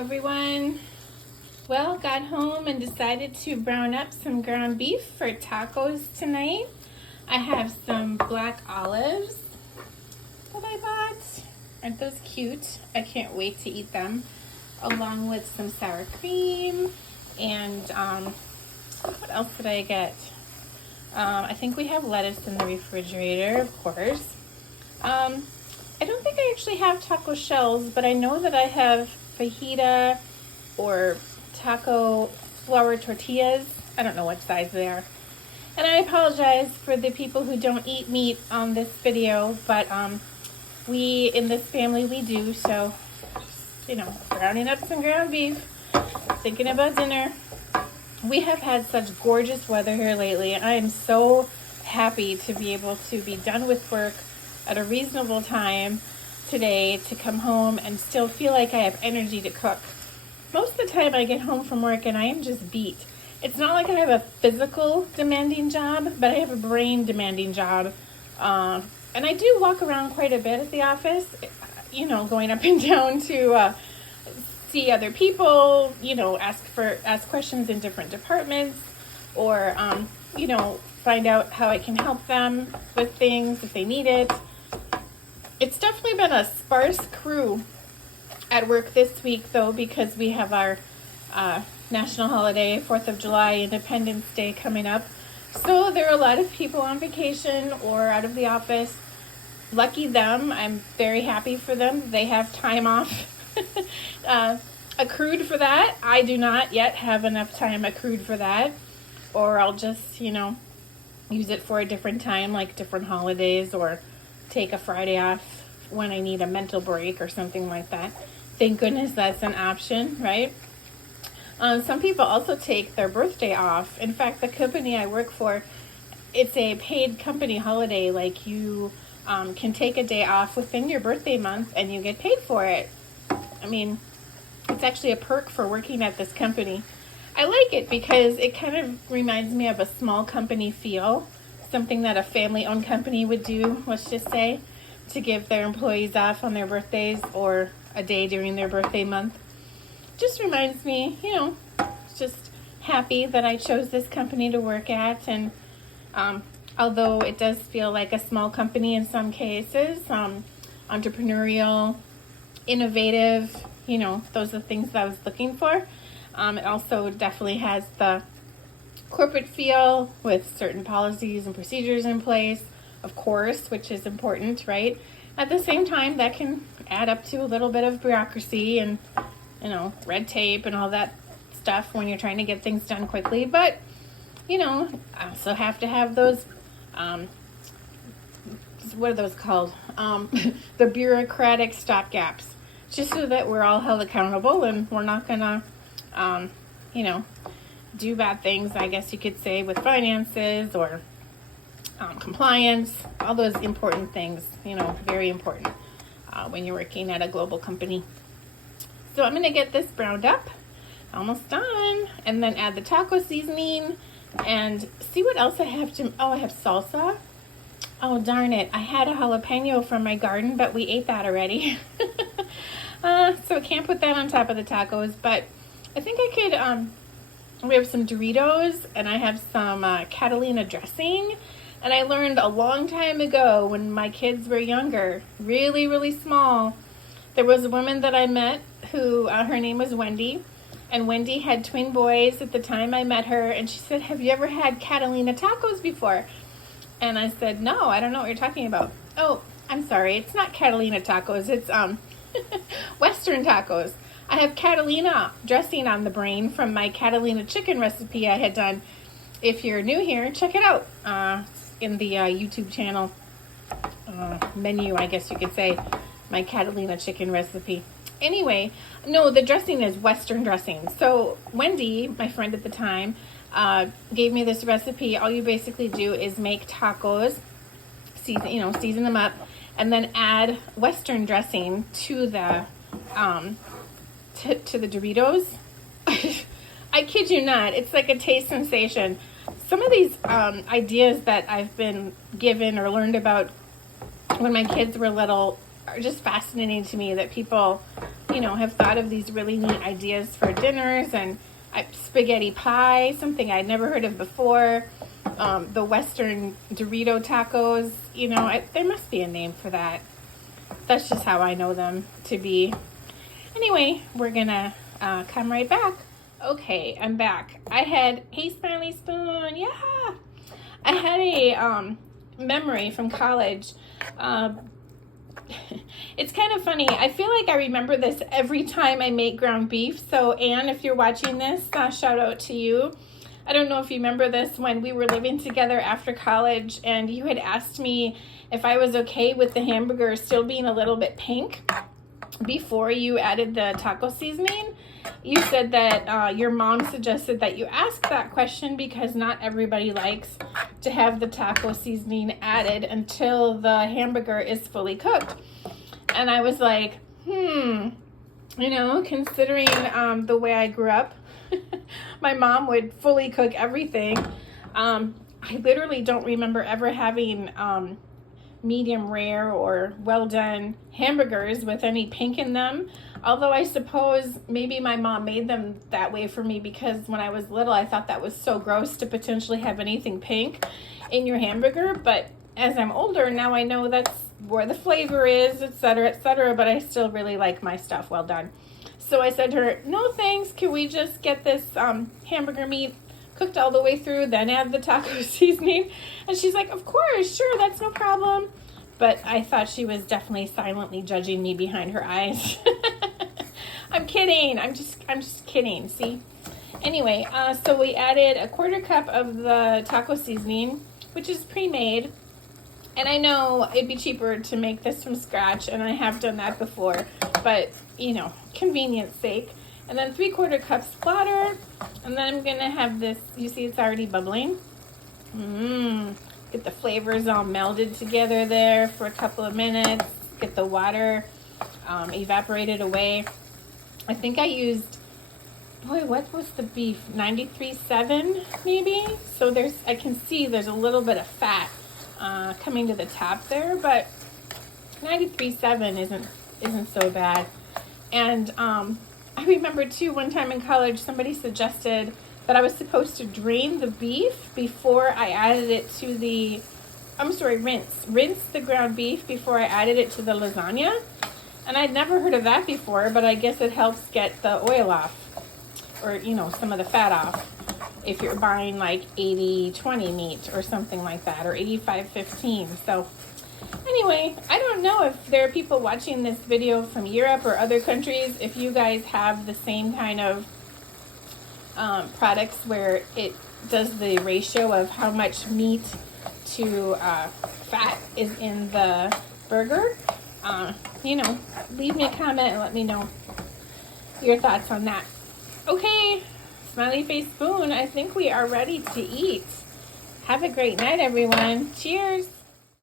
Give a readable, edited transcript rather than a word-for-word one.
everyone. Well, got home and decided to brown up some ground beef for tacos tonight. I have some black olives that I bought. Aren't those cute? I can't wait to eat them. Along with some sour cream and what else did I get? I think we have lettuce in the refrigerator, of course. I don't think I actually have taco shells, but I know that I have fajita or taco flour tortillas. I don't know what size they are. And I apologize for the people who don't eat meat on this video, but we in this family, we do. So, browning up some ground beef, thinking about dinner. We have had such gorgeous weather here lately. I am so happy to be able to be done with work at a reasonable time today to come home and still feel like I have energy to cook. Most of the time I get home from work and I am just beat. It's not like I have a physical demanding job, but I have a brain demanding job. And I do walk around quite a bit at the office, going up and down to see other people, ask questions in different departments, or, find out how I can help them with things if they need it. It's definitely been a sparse crew at work this week, though, because we have our national holiday, 4th of July, Independence Day coming up. So there are a lot of people on vacation or out of the office. Lucky them. I'm very happy for them. They have time off accrued for that. I do not yet have enough time accrued for that. Or I'll just, use it for a different time, like different holidays, or take a Friday off when I need a mental break or something like that. Thank goodness that's an option, right? Some people also take their birthday off. In fact, the company I work for, it's a paid company holiday. Like you can take a day off within your birthday month and you get paid for it. I mean, it's actually a perk for working at this company. I like it because it kind of reminds me of a small company feel, something that a family-owned company would do, let's just say, to give their employees off on their birthdays or a day during their birthday month. Just reminds me, just happy that I chose this company to work at. And although it does feel like a small company in some cases, entrepreneurial, innovative, those are the things that I was looking for. It also definitely has the corporate feel with certain policies and procedures in place, of course, which is important, right? At the same time, that can add up to a little bit of bureaucracy and, red tape and all that stuff when you're trying to get things done quickly. But, I also have to have those, what are those called? The bureaucratic stopgaps, just so that we're all held accountable and we're not going to, do bad things, I guess you could say, with finances or compliance, all those important things, very important when you're working at a global company. So I'm going to get this browned up, almost done, and then add the taco seasoning and see what else I have to, I have salsa. Oh, darn it. I had a jalapeno from my garden, but we ate that already. So I can't put that on top of the tacos, but I think I could, we have some Doritos and I have some Catalina dressing. And I learned a long time ago when my kids were younger, really, really small, there was a woman that I met who, her name was Wendy. And Wendy had twin boys at the time I met her. And she said, have you ever had Catalina tacos before? And I said, no, I don't know what you're talking about. Oh, I'm sorry. It's not Catalina tacos. It's Western tacos. I have Catalina dressing on the brain from my Catalina chicken recipe I had done. If you're new here, check it out in the YouTube channel menu, I guess you could say, my Catalina chicken recipe. Anyway, no, the dressing is Western dressing. So Wendy, my friend at the time, gave me this recipe. All you basically do is make tacos, season them up, and then add Western dressing to the to the Doritos. I kid you not, it's like a taste sensation. Some of these ideas that I've been given or learned about when my kids were little are just fascinating to me, that people you know, have thought of these really neat ideas for dinners. And spaghetti pie, something I'd never heard of before. The Western Dorito tacos, you know, there must be a name for that. That's just how I know them to be. Anyway, we're gonna come right back. Okay, I'm back. Hey Smiley Spoon, yeah! I had a memory from college. It's kind of funny. I feel like I remember this every time I make ground beef. So Anne, if you're watching this, shout out to you. I don't know if you remember this when we were living together after college and you had asked me if I was okay with the hamburger still being a little bit pink before you added the taco seasoning. You said that your mom suggested that you ask that question because not everybody likes to have the taco seasoning added until the hamburger is fully cooked. And I was like, you know, considering the way I grew up, my mom would fully cook everything. I literally don't remember ever having medium rare or well done hamburgers with any pink in them. Although I suppose maybe my mom made them that way for me because when I was little I thought that was so gross to potentially have anything pink in your hamburger. But as I'm older now, I know that's where the flavor is, etc., but I still really like my stuff well done. So I said to her, no thanks, can we just get this hamburger meat cooked all the way through, then add the taco seasoning? And she's like, of course, sure, that's no problem. But I thought she was definitely silently judging me behind her eyes. I'm kidding. I'm just kidding. See? Anyway, so we added a 1/4 cup of the taco seasoning, which is pre-made. And I know it'd be cheaper to make this from scratch, and I have done that before, but, you know, convenience sake. And then 3/4 cups water, and then I'm gonna have this, you see it's already bubbling. Get the flavors all melded together there for a couple of minutes. Get the water evaporated away. I think I used, boy, what was the beef? 93.7 maybe? So I can see there's a little bit of fat coming to the top there, but 93.7 isn't so bad. And I remember too, one time in college, somebody suggested that I was supposed to drain the beef before I added it to rinse the ground beef before I added it to the lasagna. And I'd never heard of that before, but I guess it helps get the oil off, or, you know, some of the fat off, if you're buying like 80-20 meat or something like that, or 85-15. So anyway, I don't know if there are people watching this video from Europe or other countries, if you guys have the same kind of products where it does the ratio of how much meat to fat is in the burger. You know, leave me a comment and let me know your thoughts on that. Okay, Smiley Face Spoon, I think we are ready to eat. Have a great night, everyone. Cheers.